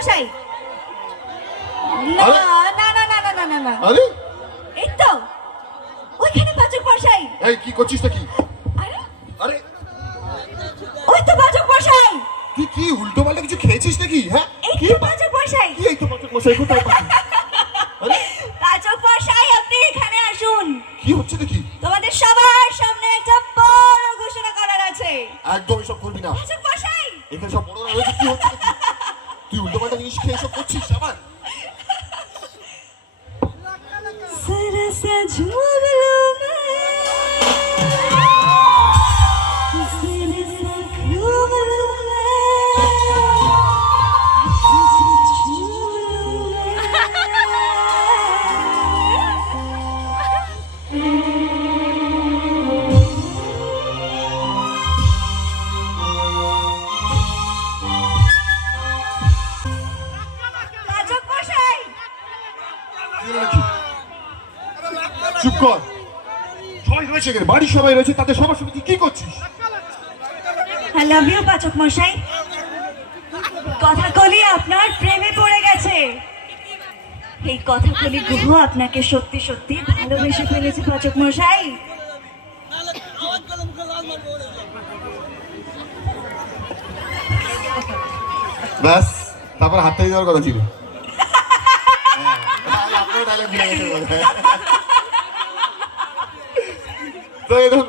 মশাই। না না না না না না না, আরে এই তো ওইখানে পাচক মশাই। এই কি করছিস নাকি? আরে আরে ওই তো পাচক মশাই। তুই কি উল্টো পাল্টা কিছু খেয়েছিস নাকি? হ্যাঁ এই কি তো পাচক মশাই। কি এই তো পাচক মশাই কোথায় পাচক? আরে পাচক মশাই আপনি এখানে আসুন, কি হচ্ছে নাকি? তোমাদের সবার সামনে একটা বড় ঘোষণা করার আছে। একদম এসব করবি না। পাচক মশাই এখানে সব বড়রা রয়েছে, কি হচ্ছে নাকি? তুই উল্টো পাল্টা জিনিস খেয়ে এসব করছিস আবার? जरा सा झूम लो मैं, जरा सा घूम लो मैं, झूम लो मैं। पाचक मशाई কি হলো নাকি? চুপ কর। সবাই রয়েছে এখানে, বাড়ির সবাই রয়েছে, তাদের সবার সঙ্গে তুই কি করছিস? I love you পাচক মশাই। কথাকলি আপনার প্রেমে পড়ে গেছে। এই কথাকলি গুহ আপনাকে সত্যি সত্যি ভালোবেসে ফেলেছে পাচক মশাই। ব্যাস, তারপর হাততালি দেওয়ার কথা ছিল। আপনার ডায়লগ ভুলে গেছে। তো এই দেখুন